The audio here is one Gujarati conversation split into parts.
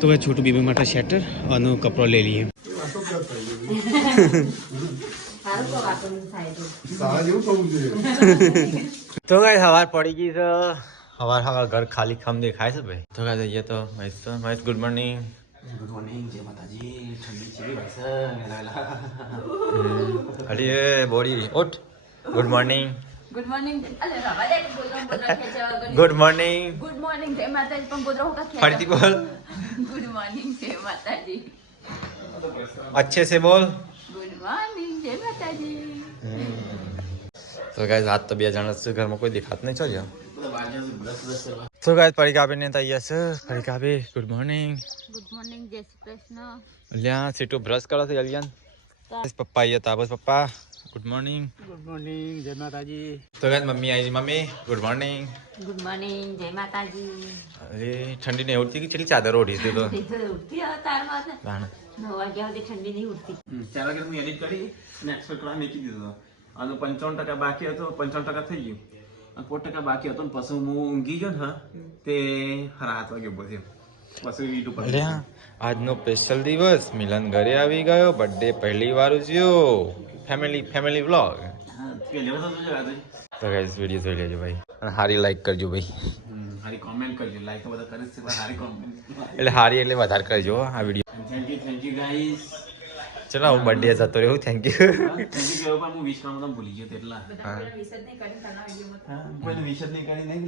તો ભાઈ છોટું બેબી માટે સ્વેટર અને કપડો લઈ લઈએ. તો ગાઈસ સવાર પડી ગઈ છે. સવાર ઘર ખાલી ખમ દેખાય છે ભાઈ. તો ગાઈસ જઈએ તો Mahesh good morning. Good morning, જય માતાજી. ઠંડી ચીવી ભાઈ છે. અરે બોડી ઉઠ. Good morning. Good morning. અલે રવા દે બોલરો ખેંચો. Good morning. ગુડ મોર્નિંગ જય માતાજી પણ બોલરો હોगा ખેંચો. ફરીથી બોલ. ગુડ મોર્નિંગ જય માતાજી. अच्छे से बोल. ગુડ મોર્નિંગ જય માતાજી. તો ગાઈસ આજ તો બે જણા છે ઘરમાં, કોઈ દેખાત નહીં. ચાલ્યો તો ગાઈસ પરિકાબેન ને તૈયાર છે. પરિકાબે ગુડ મોર્નિંગ. ગુડ મોર્નિંગ જય શ્રી કૃષ્ણ. લ્યા સીટુ બ્રશ કરો છે અલિયન. પપ્પા અહીંયા હતા. બસ પપ્પા ગુડ મોર્નિંગ. ગુડ મોર્નિંગ, જય માતાજી. તો ગાઈસ મમ્મી આવી. Mummy good morning. Good morning જય માતાજી. અરે ઠંડી ને ઉડતી કે કેટલી ચાદર ઓઢી દીધો. ઉઠતી હવે તારમાં છે. 9 વાગ્યા સુધી ઠંડી નહીં ઉઠતી. ચાલો કે હું એડિટ કરી અને એક્સપોર્ટ કરવા મૂકી દીધો અને 55% બાકી હતો. 55% થઈ ગયું અને 5% બાકી હતો ને પછી હું ઊંઘી ગયો ને તે 7 વાગે ઉભો થયો. પછી યુટ્યુબ પર અલ્યા આજનો સ્પેશિયલ દિવસ. મિલન ઘરે આવી ગયો. બર્થડે પહેલી વાર ઉજવ્યો. Family vlog. પહેલી વાર તો જોયા તો ગાઈસ વિડિયો જોઈ લેજો ભાઈ અને હારી લાઈક કરજો ભાઈ. હારી કોમેન્ટ કરજો. લાઈક તો બધા કરે છે પણ હારી કોમેન્ટ એટલે હારી એટલે વધારે કરજો આ વિડિયો. Thank you guys. ચલો હું બર્થડે જતો રહ્યો. Thank you. થેન્ક યુ કહેવા પણ હું વિશ કરવાનું ભૂલી ગયો તેટલા. હા વિસર્જન નહીં કરી તના વિડિયોમાં. હા કોઈ વિશ જ નહીં કરી નહીં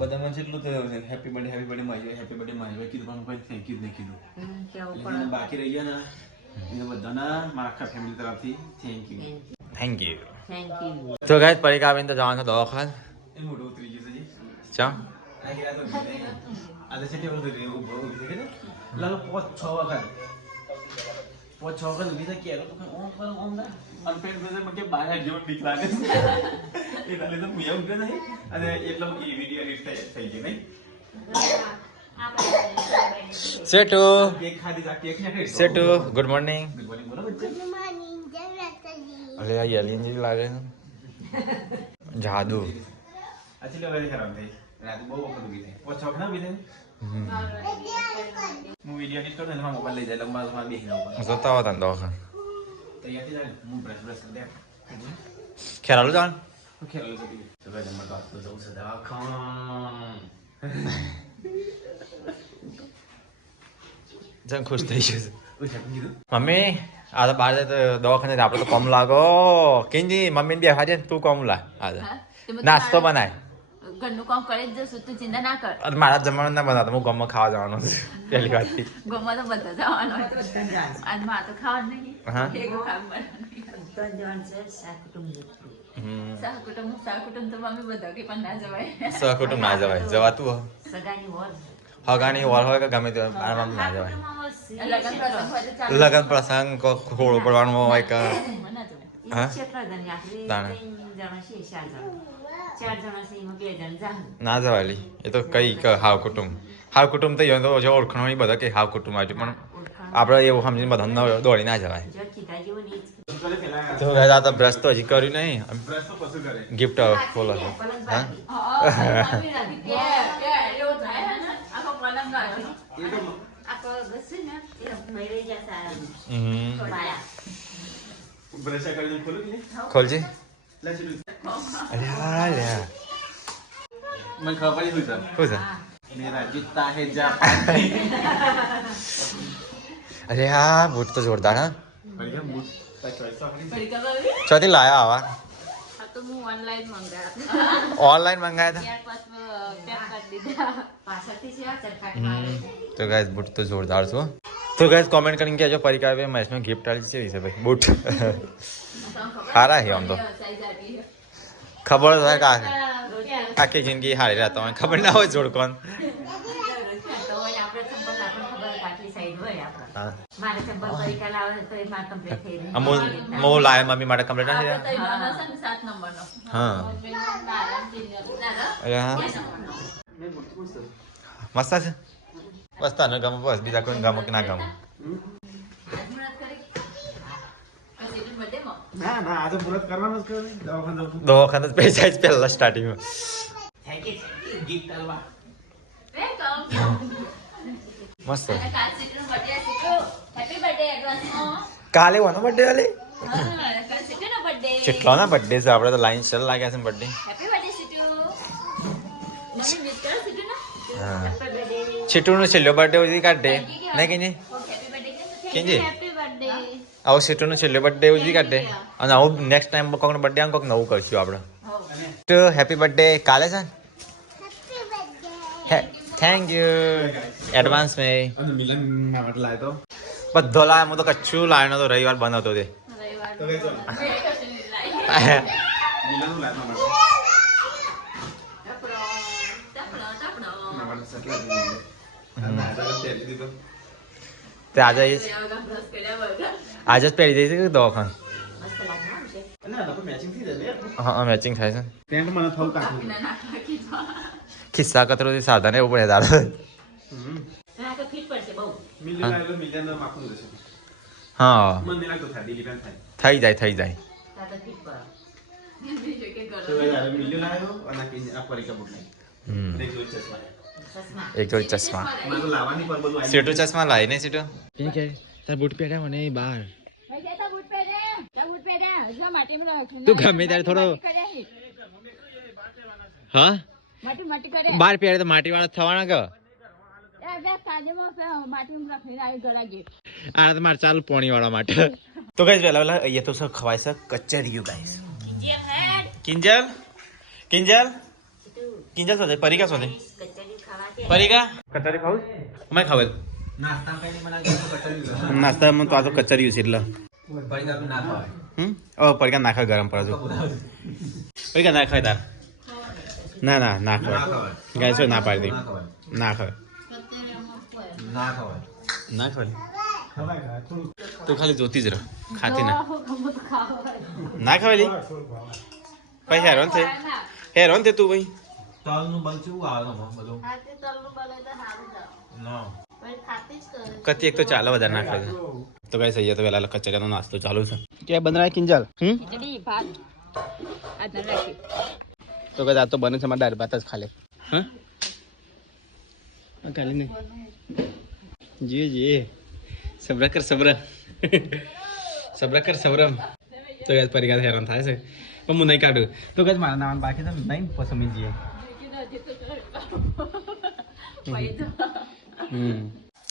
બધા મને એટલું થયું છે હેપી બર્થડે માં કીધું પણ કોઈ થેન્ક યુ નહીં કીધું. કેવું એટલે બાકી રહી ગયા ને એને બધાના મારા આખા ફેમિલી તરફથી thank you. Thank you. Thank you. તો ગાઈસ પરિકાબેન તો જવાનું છે દવાખાને. એ મોઢું ઉતરી ગયું છે ચા આજે છે ટેબલ પર ઉભો ઉભી છે લાગે 5-6 વખત ઉભી થાય કે ઓમ ના અનપેન બ્રધર મને બહાર જેવો બીક લાગે છે એટલે તો હું એવું કે નહીં અને એટલો એ વિડિયો એડિટ થઈ ગયો નહીં. સેટુ કેક ખાધી જા કેક ને ખાઈ સેટુ ગુડ મોર્નિંગ. ગુડ મોર્નિંગ બોલો બચ્ચા. અરે આ એલિયન જેવી લાગે છે. જાદુ. અચલી વાળી ખરાબ થઈ રાત બહુ વખત ઉભી થઈ 5-6 વખત ઉભી થઈ. હું વિડિયો એડિટ કરું ને મારા મોબાઈલ લઈ જાય લંબા બેસીને ઉપર જોતા હોતા ને દવાખાને. તૈયાર થઈ જાય હું બ્રશ કરી દે ખેરાલુ જાણ. હું ખેલાલું છું તો ભાઈ નંબર તો જવું છે દવાખાન. જન ખુશ થઈ ગયું છે. ઓછા કીધું મમ્મી આ તો બહાર જાય તો દવાખાને આપણે તો કમ લાગો. કિંજી મમ્મીને બે હાજર તું કમ લા આજે નાસ્તો બનાય. ઘરનું કામ કરે જ જશું તું ચિંતા ના કર. અને મારા જમવાનું ના બનાવતો. હું ગમમાં ખાવા જવાનો છું પહેલી વાતથી. ગમવા તો બધા જવાનો આજ માં તો ખાવા નહીં. હા. ભેગું કામ બનાવવાનું. સહકુટુંબ તો મમ્મી બધા કે પણ ના જવાય. સહકુટુંબ ના જવાય. જવાતું હો સગાની વોર. હગાની વોર હોય કે ગમે તે આરામ ના જવાય. લગન પ્રસંગ હોય તો ચાલે. લગન પ્રસંગ ખોળો પડવાનું હોય કે ના જવાય. હા? કેટલા જણ આખરે તાણે. 3 જણા છે 4 જણા છે એમાં 2 જણ જા. ના જવાય લી. એ તો કઈ કે હાવ કુટુંબ. હાવ કુટુંબ તો જો ઓળખણ હોય બધા કે હાવ કુટુંબ આવ્યું પણ આપણે એવું સમજીને બધા દોડી ના જવાય. જો કીધા જેવું નહીં. તો ગાઈસ આ તો બ્રશ તો હજી કર્યું નહીં. બ્રશ તો કશું કરે ગિફ્ટ ખોલો છો. હા મમ્મી નથી કે એવું થાય ને આખો પલંગ ગાળો. એ તો આખો બસે ને એ ભરી જતા હમ છોડાયા. બ્રશ કરીને ખોલો કે ખોલજી. લે ચલું અરે હા લે મને ખબર પડી શું શું છે? મેરા જૂતા હે જાપાની. અરે હા બૂટ તો જોરદાર. હા ભૈયા બૂટ તા ચોઈસ આપણી ફરી કબાવી ચોથી લાયા આવા આ તો હું ઓનલાઈન મંગાવ્યા. ઓનલાઈન મંગાયા ત્યાર પછી પેક કરી દીધા. પાછળથી છે આ ચરખા હતા. તો ગાઈસ બૂટ તો જોરદાર છો. તો ગાઈસ કોમેન્ટ કરીને કહેજો પરિકાવે મહેશનો ગિફ્ટ આલી છે વિશે ભાઈ બૂટ સારા છે આમ તો. ખબર જ હોય કે આખી જિંદગી હારી રહેતા હોય ખબર ના હોય જોડ કોણ. હા મારે ચંપલ પરીક્ષા લાવે તો એ માં કમ્પ્લીટ થઈ રહી. અમુલ મો લાય મમ્મી માટે કમ્પ્લીટ ના થયા. 7 નંબરનો. હા અરે હા મસ્ત છે. બસ તને ગમે બસ બીજા કોઈ ગમે કે ના ગમે. ના ના આજે મુરત કરવાનું જ કરે દવાખાને દવાખાને પૈસા જ પહેલા સ્ટાર્ટિંગમાં. થેન્ક યુ ગિફ્ટ આલવા મસ્ત અને કાલ સીટુનો birthday situ. Happy birthday advance માં. કાલે વાનો બર્થડે વાલે હા, કાલ સીટુનો birthday. કેટલો ના બર્થડે છે આપણે તો લાઈન ચલ લાગ્યા છે birthday Happy birthday situ. Mummy miss કરો સીટુને? હા Happy birthday. છેટુનો છેલ્લો બર્થડે ઉજી કાઢે નહીં કિંજી Happy birthday કેમ છે? કિંજી Happy birthday. આવો છેટુનો છેલ્લો બર્થડે ઉજી કાઢે અને આવું નેક્સ્ટ ટાઈમ કોઈનો બર્થડે આમ કોઈક નવું કરશું આપણે તો હેપી બર્થડે કાલે છે થેન્ક યુ એડવાન્સ મે અને મિલન માટે લાવ્યો તો બધો લાવ્યો હું તો કચ્છું લાવ્યો તો રવિવાર બનાવતો તે રવિવાર. તો કઈ ચાલો બે કશું નહીં લાવી. મિલનનું લાવ્યો માટે ટપડો, ટપડો, ટપડો. ના માટે સટલા દીધું અને આજે તેલી દીધો તે આજે એવા brush કર્યા વગર. આજે જ પહેરી જઈશ કે દવાખાન મસ્ત લાગે આમ છે. અને આ લોકો મેચિંગ થઈ જાય હા મેચિંગ થાય છે પેન્ટ મને થવું કાઢું કાપીને નાખવા કીધું. ખિસ્સા કતરોથી સાધન એવું પડે તારે આ તો fit પડશે બહુ. મિલન લાવ્યો મિલન માખું જશે હા મને નહીં લાગતું થાય ડિલી પેન્ટ થાય થઈ જાય થઈ જાય આ તો fit પડે. બીજું કે કરો. તો યાર મિલન લાવ્યો અને આ પરીક્ષા બુક લાવી હમ એક જોઈ ચશ્મા ચશ્મા. એક જોડી ચશ્મા મને તો લાવવાની પર બધું સીટો ચશ્મા લાવી ને સીટો કે તાર બૂટ પહેર્યા મને બહાર ભાઈ જતા બૂટ પહેરે. જા બૂટ પહેરે. એટલા માટીમાં રાખ્યું. તું ગમે ત્યારે થોડો- માટી કરે હી. હા માટી કરે. બહાર પહેરે તો માટી વાળા થવાના કે એ બે સાંજેમાં માટીમાં રાખીને આવી ગળાગી. આ તો મારે ચાલુ પોણી વાળા માટે તો ગાઈસ વેલા વેલા અહીંયા તો સર ખવાય છે કચરિયું ગાઈસ જે હેડ. કિંજલ કિંજલ કિંજલ સાથે પરિકા સાથે કચરી ખાવા છે. પરિકા કચરી ખાવું મેં ખાવેલ નાસ્તા કઈ બનાવી તો કચરી નાસ્તામાં તો આ તો કચરિયું છે એટલે પરીક્ષા ના ખવાય પરિકા નાખે ગરમ પર પરિકા ના ખાય તાર ના ના ના ખવાય ગાઈસ ના પાડી દે ના ખવાય ના ખવાય ના ખવાય તું ખાલી જોતી જ રહ ખાતી ના ના ખવાય ભાઈ હેરાન છે હેરાન છે તું ભાઈ તલનું બલચું આવે બધું ના કતી એક તો ચાલે વધારે ના ખાય તો કઈ સહી તો વેલા કચરિયાનો નાસ્તો ચાલુ છે કે બનાય કિંજલ ખીચડી ભાત આ ધર રાખી. તો કદાચ આ તો બને છે મારે દાળ ભાત જ ખાલે હા ખાલી નહીં જી જી સબ્ર કર સબ્ર સબ્ર કર સબ્રમ તો કદાચ પરિવાર હેરાન થાય છે પણ હું નહીં કાઢું તો કદાચ મારા નામ બાકી છે નહીં પસંદ જઈએ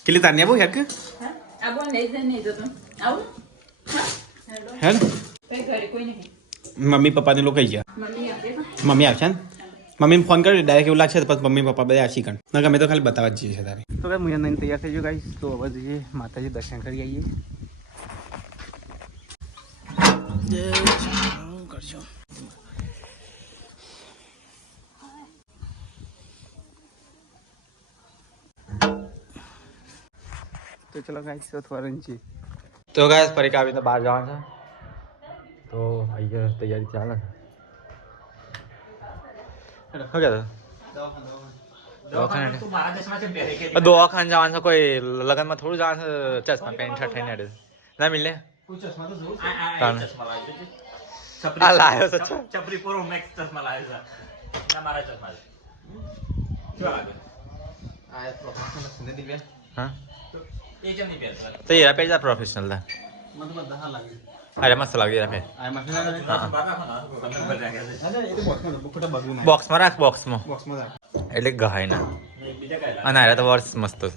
કેટલી તાર ને બહુ હેક આ બોલ લઈ જઈને નહીં જતો. આવું? હે ને? કઈ ઘરે કોઈ નહીં. મમ્મી પપ્પાને લોકો કઈ ગયા મમ્મી આપે ને? મમ્મી આવશે ને મમ્મીને ફોન કર્યો ડાયરેક્ટ એવું લાગશે તો પછી મમ્મી પપ્પા બધા આવશી કણ ના ગમે તો ખાલી બતાવવા જ જઈએ છે તારે તો કઈ મુયા નહીં તૈયાર થઈ ગયો ગાઈસ તો હવે જઈએ માતાજી દર્શન કરી આવીએ કરજો તો ચલો ગાઈસ તો થોડા છીએ તો ગાઈસ પરીક્ષા આવીને બહાર જવાનું છે તો અહીંયા તૈયારી ચાલે છે શું કહેતો દવાખાને જવાનું છે કોઈ લગનમાં થોડું જવાનું છે ચશ્મા પેન્ટ શર્ટ થઈને અડે ના મિલે આ લાયો છે ચપરી પૂરો મેક્સ ચશ્મા લાવ્યો છે મારા ચશ્મા છે હા એ જ નહીં પહેરતો તો એ પેજ આ પ્રોફેશનલ था મને તો બધા લાગે અરે મસ્ત લાગે આપે આ મસાલા લાગે બોક્સમાં રાખ બોક્સમાં બોક્સમાં લાગે એટલે ગહાય ના બીજા કઈ અને આરે તો વર્ષ મસ્ત છે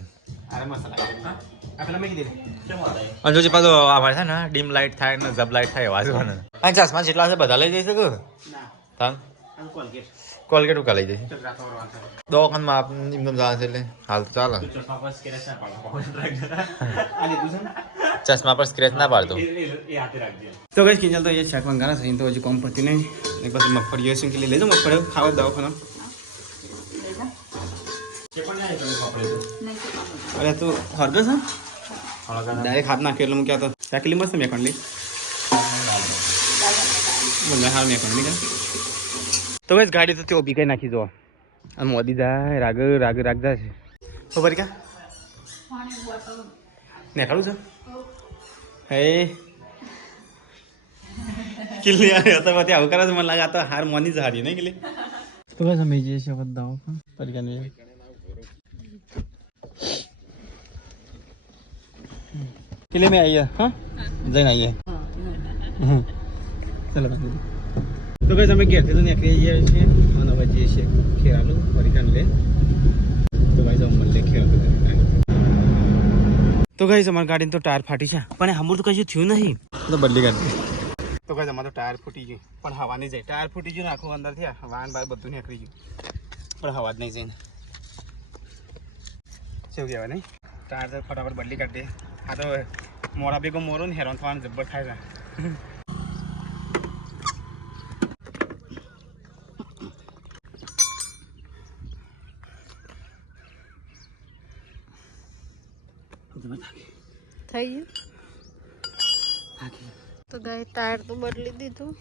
અરે મસાલા આ પેલા મેં કીધું કેમ વાળા અને જો પાછો અમારે છે ને ડીમ લાઇટ થાય ને જબ લાઇટ થાય એવા છે ને અને ચશ્મા જેટલા છે બધા લઈ જઈ શકો ના તાન આ કોલગેટ કોલગેટ ઉકા લઈ જઈ ચકરા થવાનું છે દવાખાનમાં આપ એમ જવા છે એટલે હાલ તો ચાલે ચશ્મા પર સ્કેચ ના પાડો આ લીધું છે ને ચશ્મા પર સ્ક્રેચ ના પાડતો એ હાથે રાખજે તો કઈ કિંજલ તો એ શાક મંગાના છે તો હજી કોમ પડતી નહીં એક પછી મગફળી છે કે લઈ જાઓ મગફળી ખાવા દવાખાના કે પણ નહીં કરું આપણે નહીં તો કામ. અરે તું હરગસ હા ડાયરેક્ટ હાથ નાખ્યો એટલે હું ક્યાં તો ચાકલી મસ્ત મેં કંડલી મને હાલ મેં કંડલી તો બસ ગાડી તો ત્યાં ઊભી કઈ નાખી જો અને મોદી જાય રાગ રાગ રાગ જાય છે ખબર ક્યાં પાણી બોટલ. ને ખાડું છે હે કિલ્લી આવ્યો તો પછી આવું કરે છે મને લાગે આ તો હાર મોની જ હારી નહીં કિલ્લી તો બસ અમે જઈએ છીએ બધા દવાખાના પરિકા किले में आइए हाँ जैन आइए चलो तो गाइस અમે ઘેરથી તો નીકળી ગયા છીએ અને હવે જઈએ છીએ ખેરાલુ પરિકાન લે તો ગાइस हम મળીએ ખેરાલુ તો ગાइस અમારી ગાડીનું તો ટાયર ફાટી છે પણ હમુર તો કશું થયું નહીં તો બદલી કાઢી તો ગાइस અમારું ટાયર ફૂટી ગયું પણ હવા નહીં જાય ટાયર ફૂટી ગયું ને આખું અંદરથી વાહન બહાર બધું નીકળી ગયું પણ હવા જ નહીં જાય શું કહેવાય નહીં ટાયર તો ફટાફટ બદલી કાઢીએ આ તો મોડા ભેગો મોરો ને હેરાન થવાનું જબ્બર થાય છે થઈ ગયું તો ગાય ટાયર તો બદલી દીધું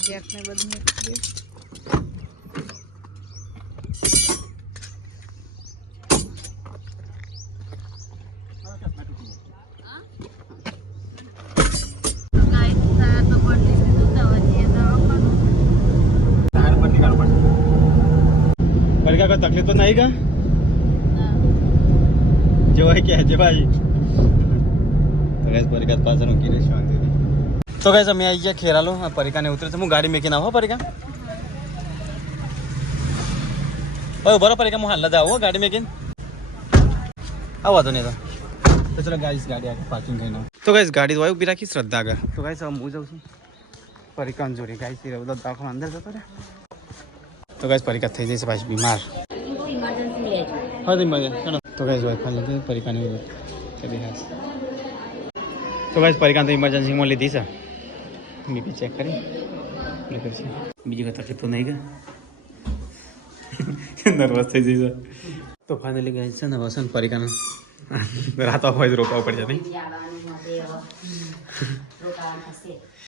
જેક ને બધું નીકળી का तकलीफ तो नहीं का जो है क्या है भाई तो गैस परिका पास रुकी रे शांति तो गैस मैं आई गया खेरालो परिका ने उतरे तो मैं गाड़ी में के ना हो परिका ओए बरो परिका मैं हल्ला जाओ गाड़ी में के आवा तो नहीं तो चलो गाइस गाड़ी आके पार्किंग करना तो गैस गाड़ी तो उभी राखी श्रद्धा का तो गैस अब मुझे जाऊँ परिका जोड़ी गाइस ये उधर दाखो अंदर जाता रे तो गैस परिका થઈ જશે પાછી બીમાર હા તો ગैस વાઈફાઈ લીધી પરિકાની કે બેહાસ તો ગैस પરિકા તો ઇમરજન્સીમાં લીધી છે બીપી ચેક કરી એટલે પછી બીજી કોઈ તકલીફ તો નહીં કે નર્વસ થઈ જશે તો ફાઇનલી ગઈ છે ને વસન પરિકાને રાત હોય રોકાવું પડશે નહીં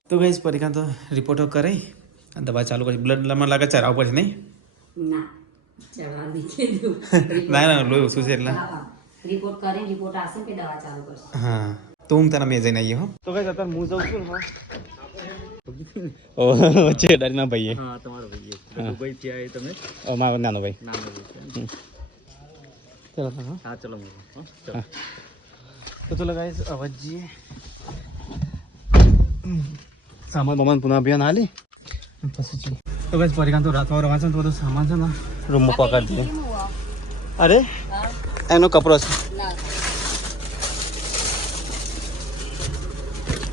તો ગैस પરિકા તો રિપોર્ટો કરે દવા ચાલુ કરી બ્લડ લમાં લાગે ચરાવ પડશે નહીં ના ચડાવી દીધું ના લોહી ઓછું છે એટલે રિપોર્ટ કરીને રિપોર્ટ આવશે કે દવા ચાલુ કરશે હા તો હું તને મેં જઈને આવીએ હો તો કઈ અત્યારે હું જાઉં છું ઓ વચ્ચે ડરના ભાઈ હા તમારો ભાઈ દુબઈ થી આયા તમે ઓ મારો નાનો ભાઈ ચલો ચલો હા ચલો ચલો તો ચલો ગાઈસ અવજી સામાન બમાન પુનઃ અભિયાન હાલી પછી તો ગાઈસ પરિકા તો રાત વાર વાંચન તો બધું સામાન છે ને રૂમમાં પકડી દે અરે એનો કપડો છે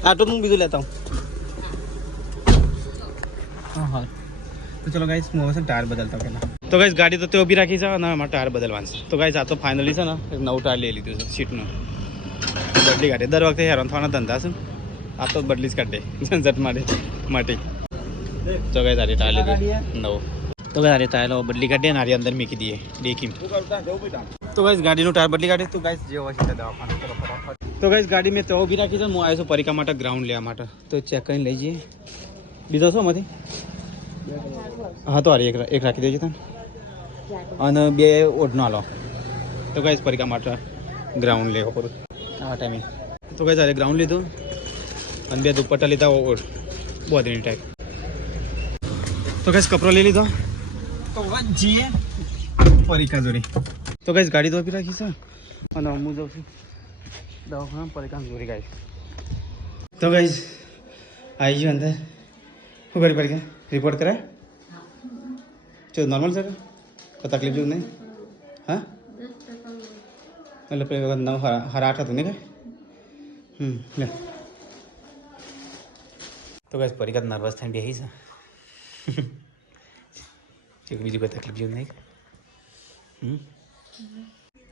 આટો હું બીજું લેતા હું હા તો ચલો ગાઈસ હું હવે ટાયર બદલતા પહેલાં તો ગાઈસ ગાડી તો તે ઊભી રાખી છે અને અમારે ટાયર બદલવાનું છે તો ગાઈસ આ તો ફાઇનલી છે ને એક નવું ટાયર લઈ લીધું છે સીટનું બદલી કાઢે દર વખતે હેરાન થવાના ધંધા છે આ તો બદલી જ કાઢે ઝંઝટ માટે તો ગાઈસ આરી ટાયર લીધું નવો તો ગાઈસ આરી ટાયર બદલી કાઢીએ ને આરી અંદર મૂકી દઈએ ડેકીમ તો ગાઈસ ગાડીનું ટાયર બદલી કાઢે તો ગાઈસ જે હોય છે દવાખાને ચલો ફટાફટ તો ગાઈસ ગાડી મેં તો ઊભી રાખી છે હું આવ્યો છું પરિકા માટે ગ્રાઉન્ડ લેવા માટે તો ચેક કરીને લઈ જઈએ બીજો શું માંથી હા તો આરી એક રાખી દેજો તમે અને બે ઓઢનો આલો તો ગાઈસ પરિકા માટે ગ્રાઉન્ડ લેવો પડું આ ટાઈમે તો ગાઈસ આરે ગ્રાઉન્ડ લીધું અને બે દુપટ્ટા લીધા ઓઢ બોધણી ટાઈપ તો ગાઈસ કપડો લઈ લીધો તો જીએ પરિકા જોડી તો ગાઈસ ગાડી તો આપી રાખી છે અને હું જાઉં છું દવાખાના પરિકા જોડી ગાઈસ તો ગાઈસ આવી ગયો અંદર શું કરી પરિકા રિપોર્ટ કરાય જો નોર્મલ છે કોઈ તકલીફ જેવું નહીં હા એટલે પેલી વખત 9 8 હતું ને કાંઈ લે તો ગાઈસ પરિકા નર્વસ થઈને બેસી છે બીજી કોઈ તકલીફ જેવું નહીં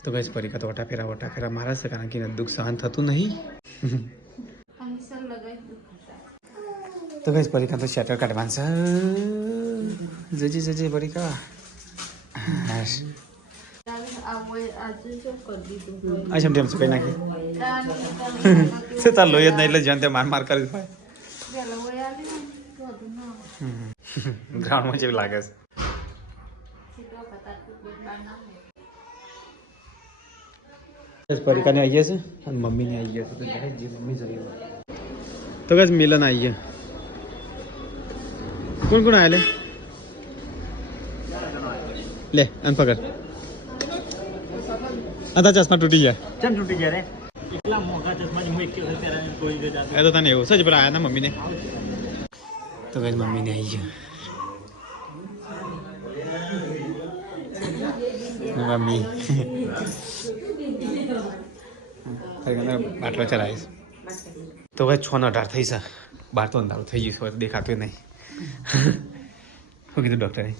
તો ગાઈસ પરિકા તો વટા ફેરા મારે છે કારણ કે દુઃખ સહન થતું નહીં તો ગાઈસ પરિકા તો શટર કાઢવાનું છે જજી પરિકા આ સમટેમ શું કઈ નાખી છે તાર લોહી જ નહીં એટલે જ્યાં ત્યાં માર કરી ભાઈ ગ્રાઉન્ડમાં જેવું લાગે છે પરિકાને આવી ગયા છે અને મમ્મીને આવી ગયા છે તો જે મમ્મી જઈ તો બસ મિલન આવી ગયા કોણ કોણ આવ્યા લે આમ પકડ આ ચશ્મા તૂટી ગયા ચમ તૂટી ગયા રે એટલા મોંઘા ચશ્માની હું એક ત્યારે કોઈ જતા એ તો તને એવું છે જ પેલા આયા ના મમ્મીને તો કઈ મમ્મીને આવી ગયો મમ્મી બાટલો ચલાવીશ તો ભાઈ 6:18 થઈ છે બહાર તો અંધારું થઈ ગયું હોય તો દેખાતું નહીં શું કીધું ડૉક્ટરે 8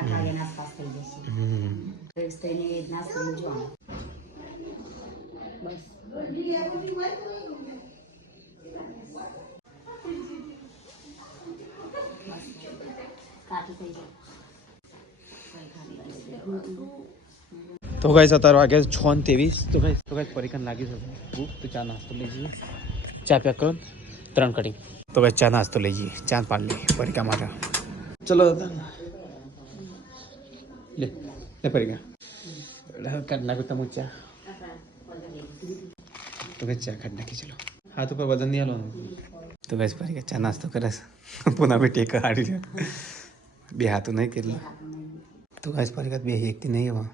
વાગ્યાના આસપાસ થઈ જશે ફ્રેશ થઈને નાસ્તો જોવાનો બસ કાઢી થઈ જાય તો ગાઈસ અત્યારે વાગે 6:23 તો ગાઈસ પરીક્ષા લાગી છે ભૂખ તો ચા નાસ્તો લઈ જઈએ ચા પેક કરો 3 કટિંગ તો ગાઈસ ચા નાસ્તો લઈ જઈએ ચા પાડ લે પરીક્ષા માટે ચલો લે પરીક્ષા કાઢ નાખો તમે ચા તો ગાઈસ ચા કાઢ નાખી ચલો હાથ ઉપર વજન નહીં આલો તો ગાઈસ પરીક્ષા ચા નાસ્તો કરે છે પુના બે ટેકા હાડી છે બે હાથું નહીં કેટલા તો ગાઈસ પરીક્ષા બે એકથી નહીં હવે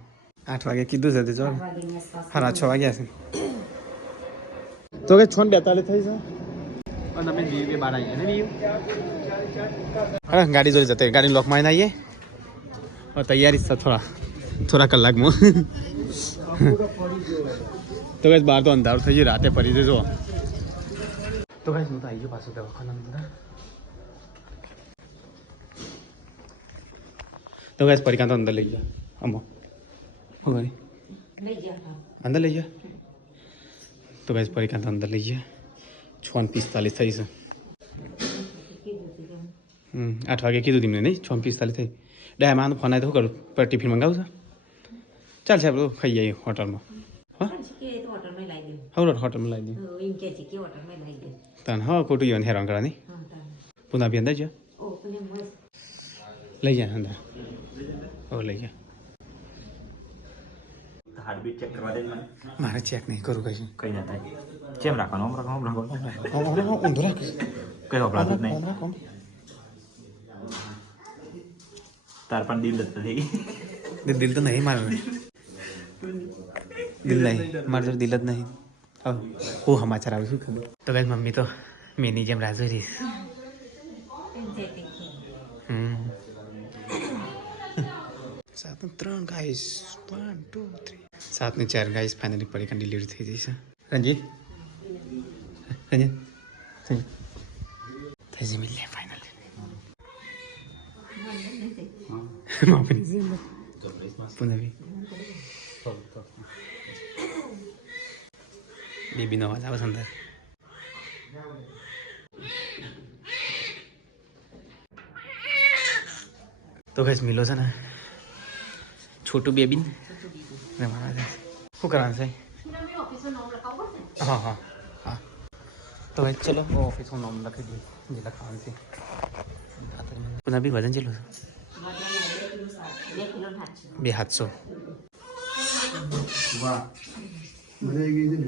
8 વાગે કીધું છે જો 6:30 વાગ્યા છે તો કે 6:42 થઈ છે અને અમે જીવ બે બાર આવીએ ને જીવ હા ગાડી જોઈ જતે ગાડી લોક મારીને આવીએ और तैयारी था थोड़ा कलाकમાં તો ગાઈસ બહાર તો અંધારું થઈ ગયું રાતે પડી જજો તો ગાઈસ હું તો આવી ગયો પાછો દવાખાના અંદર તો ગાઈસ પરીક્ષા તો અંદર લઈ ગયા અમો લઈ ગયા અંદર લઈ ગયા તો ગાઈસ પરીક્ષા તો અંદર લઈ ગયા 6:45 થઈ છે 8 વાગે કીધું તમને નહીં 6:45 થઈ ડાયમાનો ફોન આવ્યો તો શું કરું પર ટિફિન મંગાવું છે ચાલ સાહેબ તો ખાઈ જઈએ હોટલમાં હા હોટલમાં લાવી દઉં તને હા ખોટું જવાનું હેરાન કરવાની પુના બી અંદર જ લઈ જાય અંદર ઓ લઈ જાય હાર્ટબીટ ચેક કરવા દે મને મારે ચેક નહીં કરું કશું કઈ ના થાય કેમ રાખવાનું આમ રાખવાનું ઊંધું રાખ કઈ અપરાધ નહીં તાર પણ દિલ જ નથી દિલ તો નહીં મારે દિલ નહીં મારે તો દિલ જ નહીં હા હું સમાચાર આવે શું ખબર તો ભાઈ મમ્મી તો મેની જેમ રાહ જોઈ રહી સાત 3 ગાઈસ 1 2 3 7 4 ગાઈસ ફાઇનલી પરીક્ષા ડિલિવરી થઈ જઈ છે રંજીત થઈ જઈ મિલ લે ફાઇનલી માફી પુનવી બેબીનો અવાજ આવે અંદર તો કઈ મિલો છે ને છોટું બેબી ને શું કરવાનું છે હા હા હા તો ભાઈ ચલો ઓફિસનું નામ લખી દઈએ જે લખાવાનું છે પુના બી વજન ચેલું છે 200 વાહ મજા આવી ગઈ છે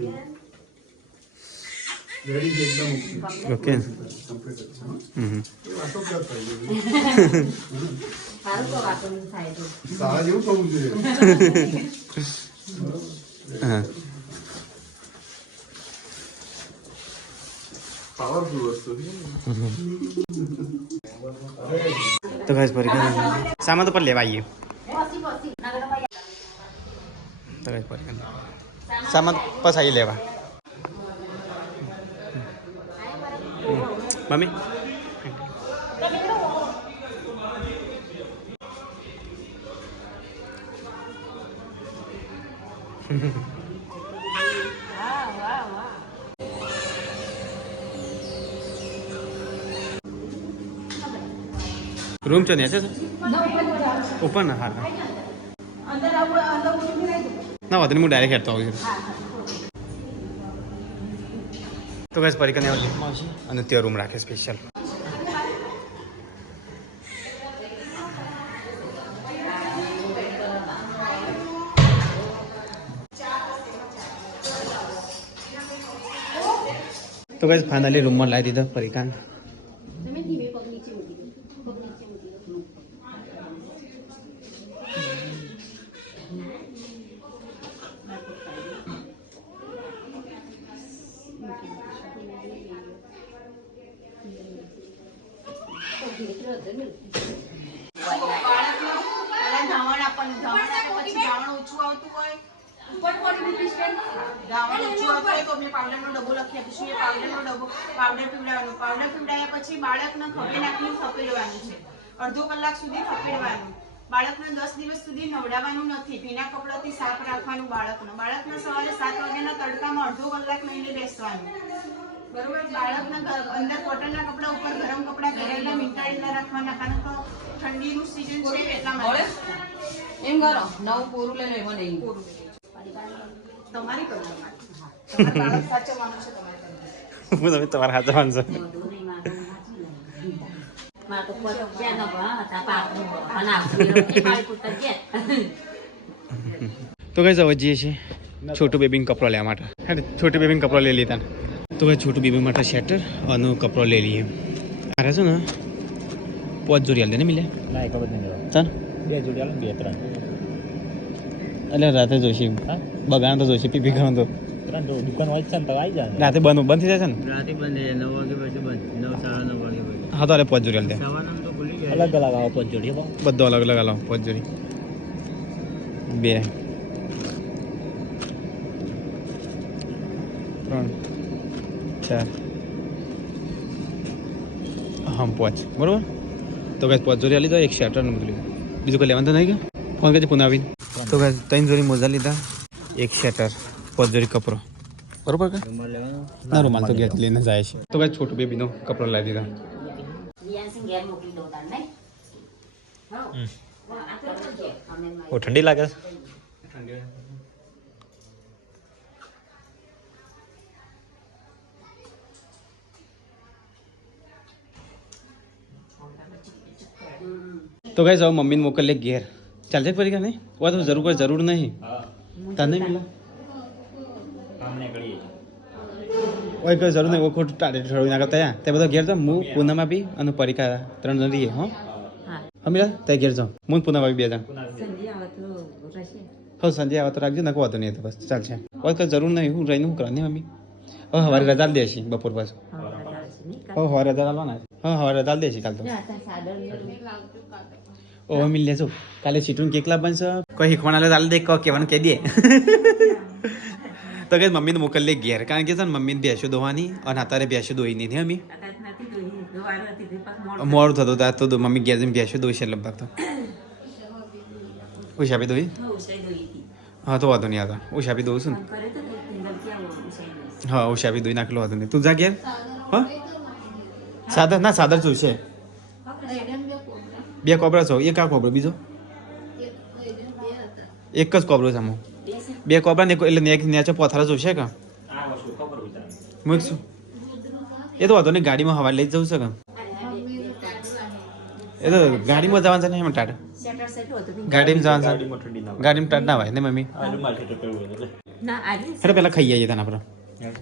રેડી છે એકદમ ઓકે સારા જેવું થવું જોઈએ હા પાવરફુલ વસ્તુ તો ગાઈસ પરીક્ષા સામાન તો પર લેવા આવીએ તો ગાઈસ પરીક્ષા સામાન બસ આવીએ લેવા મમ્મી રૂમ છે ને છે ઉપર ના હા ના વાંધો નહીં હું ડાયરેક્ટ હેરતો આવું છું તો બસ પરીક્ષાને લીફમાં આવશે અને ત્યાં રૂમ રાખે સ્પેશિયલ તો બસ ફાઇનલી રૂમમાં લાવી દીધા પરીક્ષા ધાવણ આપવાનું, ધાવણ આપ્યા પછી ધાવણ ઓછું આવતું હોય, ઉપર પડી ધાવણ ઓછું આવતું હોય તો અમે પાવડરનો ડબ્બો લખી આપીશું. એ પાવડરનો ડબ્બો પાવડર પીવડાવવાનું. પાવડર પીવડાવ્યા પછી બાળકને ખભે નાખીને થપેડવાનું છે. અડધો કલાક સુધી થપેડવાનું. બાળકને 10 દિવસ સુધી નવડાવવાનું નથી. ભીના કપડાથી સાફ રાખવાનું બાળકને સવારે 7 વાગ્યાના તડકામાં અડધો કલાક લઈને બેસવાનું. બરોબર. બાળકના અંદર કોટનના કપડા ઉપર ગરમ કપડા પહેરેલા મીંટાળેલા રાખવાના, કારણ કે ઠંડીનું સીઝન છે એટલા માટે. એમ કરો નવું પૂરું લઈ લો. મને પૂરું તમારી કરવા માટે તમારે બાળક સાચવવાનું છે. તમે તમારા હાથ વાંચો. તો કઈ જવા જઈએ છીએ છોટું બેબીને કપડો લેવા માટે. છોટું બેબીને કપડો લઈ લીધા. તો કઈ છોટું બેબી માટે સ્વેટર અને કપડો લઈ લઈએ. અરે છે ને 5 જોડી હાલ દે ને મિલે. ના એક ખબર નહીં ચાલ 2 જોડી આલે 2 3 એટલે રાતે જોઈશે બગાડ તો જોઈશે પીપી કરવાનું તો 3 દુકાન હોય છે ને તો આવી જાય રાતે બંધ થઈ જશે ને. રાતે બંધ 9 વાગે પછી બંધ 9 9:30 વાગે બંધ. હા તો અરે 5 જોડી હાલ દે. સવારનું તો ભૂલી ગયા. અલગ અલગ આવો 5 જોડી હો. બધો અલગ અલગ હાલો 5 જોડી 2 3 4 હા 5 બરોબર. તો કઈ 5 જોડી હાલી તો એક શર્ટર ને બધું બીજું કોઈ લેવાનું તો નહીં કે ફોન કરજે પુના આવીને. તો કઈ 3 જોડી મોજા લીધા, એક શર્ટર, 5 જોડી કપડો બરોબર. કે ના રૂમાલ તો ઘેર લઈને જાય છે. તો કઈ છોટું બેબીનો કપડો લાવી દીધા. ઓ ઠંડી લાગે છે. તો કઈ જાઓ મમ્મીને મોકલે ઘેર ચાલશે પરીક્ષા નહીં હોય તો જરૂર નહીં તને નહીં મિલા હોય કઈ જરૂર નહીં ખોટું ટાળે ઠરવી ના કરતા તે બધા ઘેર જાઓ. હું પૂનમ આપી અને પરીક્ષા 3 જણ રહીએ. હા મિલા તે ઘેર જાઓ. હું પૂનમ આપી 2 જણ. હા સંજય આવે તો રાખજો નાખો વાતો નહીં તો બસ ચાલશે. હોય કઈ જરૂર નહીં. હું રહીને હું કરવાની મમ્મી હવે સવારે રજા દેશી બપોર પાછું. હવે સવારે રજા લાવવાના. હા સવારે રજા દેશી કાલ તો. ઓ મિલ લેજો કાલે સીટું કેક લાવવાનું છે. કોઈ શીખવાના લે ચાલ દે કહેવાનું કહી દે. તો કઈ મમ્મીને મોકલી ઘેર કારણ કે છે ને મમ્મીને ભેંસો દોવાની અને અત્યારે ભેંસો દોઈ નહીં અમી મોડું થતું ત્યાં તો મમ્મી ઘેર જઈને ભેંસો દોઈ છે લગભગ તો ઉષાપી દોઈ. હા તો વાંધો નહીં આવતા ઉષાપી દઉં છું ને. હા ઉષાપી દોઈ નાખેલો વાંધો નહીં. તું જા ઘેર. હા સાદર ના સાદર શું છે 2 કોબરા છો. એક આ કોબરો બીજો એક જ કોબરો સામો 2 કોબરા ને એટલે નેચો પથારા જોશે કે મૂકશું એ તો વાંધો નહીં. ગાડીમાં હવા લઈ જવું છે કે એ તો ગાડીમાં જવાનું છે ને એમ ટાટ ગાડીમાં જવાનું છે. ગાડીમાં ટાટ ના હોય ને મમ્મી. હેડો પેલા ખાઈ આવીએ તને આપણે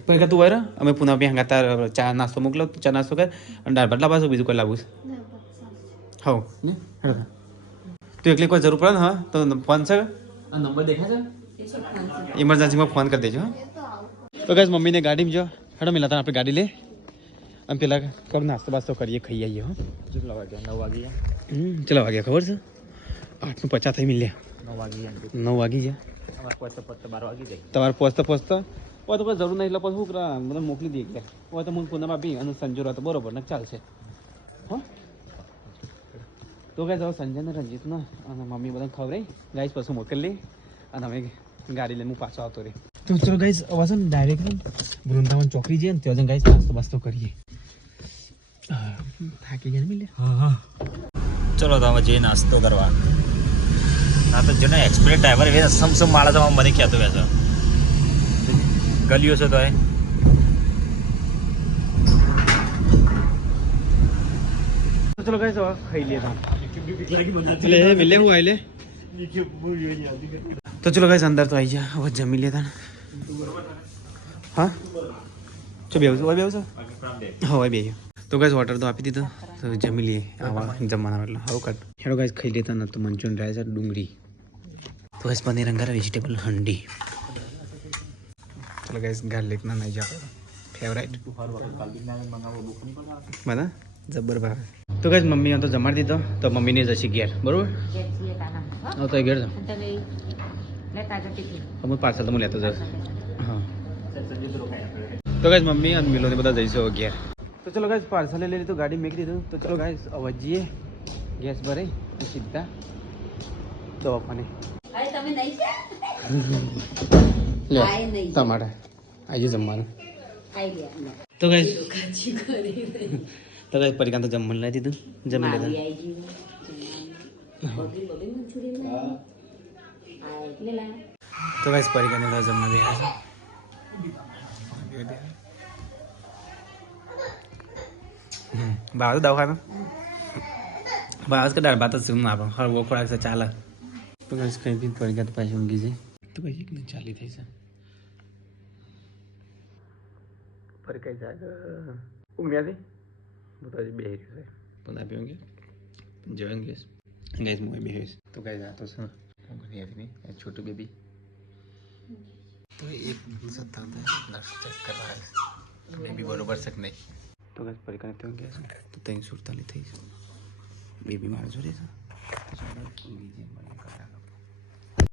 પછી તું હોય અમે પુના બી હંગાતા ચા નાસ્તો મોકલો ચા નાસ્તો કર અને દાળ ભાત લાવવા બીજું કોઈ લાવવું છે. હા તું એકલી કોઈ જરૂર પડે ને હા તો ફોન છે આ નંબર દેખાય છે ઇમરજન્સીમાં ફોન કરી દેજો. તો કઈ મમ્મીને ગાડીમાં જો હેડો મિલાતા આપણે ગાડી લે અને પેલા કર નાસ્તો બાસ્તો કરીએ ખાઈ આવીએ. હા કેટલા વાગ્યા 9 વાગ્યા ચલો વાગ્યા ખબર છે 8:50 થઈ મિલ્યા 9 વાગ્યા 9 વાગી ગયા. પહોંચતા 12 વાગી જાય. તમારે પહોંચતા હોય તો કોઈ જરૂર નહીં એટલે પછી શું કરા બધા મોકલી દઈએ કે હોય તો હું પૂનમ આપી અને સંજુ રહો તો બરોબર ને ચાલશે. હા તો કઈ જાઓ સંજય ને રંજીત ને અને મમ્મી બધા ખવડાવી ગાઈસ પછી મોકલી અને અમે ગાડી લઈને હું પાછો આવતો રહી. તો ચલો ગાઈસ હવે છે ને ડાયરેક્ટ વૃંદાવન ચોકડી જઈએ ને ત્યાં ગાઈસ નાસ્તો બાસ્તો કરીએ. થાકી ગયા મિલે. હા ચલો તો હવે જઈએ નાસ્તો કરવા. હા તો જો ને એક્સપ્રેસ ડ્રાઈવર વે સમસમ માળા તો મને કહેતો બેસો ગલીઓ છે તો એ ચલો ગાઈસ હવે ખાઈ લે લે મિલે હું આઈ લે. તો ચલો ગાઈસ અંદર તો આવી જા હવે જમી લેતા. હા ચો બેવું હોય બેવું હા હોય બે. તો ગાઈસ ઓર્ડર તો આપી દીધો તો જમી લઈએ આવા જમવાના એટલે હવે કાઢ હેડો ગાઈસ ખાઈ લેતા ને તો મંચુરિયન રાઈસ ડુંગળી તો ગાઈસ પનીર અંગારા વેજીટેબલ હંડી. ચલો ગાઈસ ગાર્લિક ના નહીં જા ફેવરાઇટ બધા જબર ભાવે. તો ગાઈસ મમ્મી તો જમાડી દીધો તો મમ્મીને જશે ઘેર બરોબર જે છીએ કાના હવે તો ઘેર જાઉં તમે લેતા જતી હતી અમુક પાર્સલ તો હું લેતો જાઉં હા તો ગાઈસ મમ્મી અને મિલોને બધા જઈશું હવે ઘેર તો ચલો ગાઈસ પાર્સલ લઈ લીધું ગાડી મૂકી દીધું તો ચલો ગાઈસ હવે જઈએ ગેસ ભરાઈ સીધા દવાખાને અરે તમે નહીં લે આય નહીં. તમારે આજે જમવાનું આઈ ગયા તો ગાઈસ કાચી કરી તો ગાઈસ પરિકા તો જમવાનું લાવી દીધું જમી મારી લીધું આઈ ગયું બબી બબી મંચુરિયન આ એટલે લા તો ગાઈસ પરિકાને તો જમવા બેઠા છે ભાવ દવાખાના ભાવ કે દાળ ભાત જ છે આપણો હળવો ખોરાક છે ચાલે તો ગાઈસ કંઈ બી પરિકા તો પાછી ઊંઘી છે તો પછી એક મિનિટ ચાલી થઈ છે પરિકાઈ જાય ઊંઘ્યા હતી હું તો હજી બે રહ્યું છે પણ આપી ઊંઘે જોઈ ઊંઘીશ ગાઈસ હું બેહીશ તો ગાઈસ આ તો છે ઊંઘની આવી નહીં છોટું બેબી તો એક સત્તા નર્સ ચેક કરવા બેબી બરોબર છે કે નહીં તો ગાઈસ પરિકાને તો ગયા છે તો 347 થઈ છે બેબી મારે જોડે છે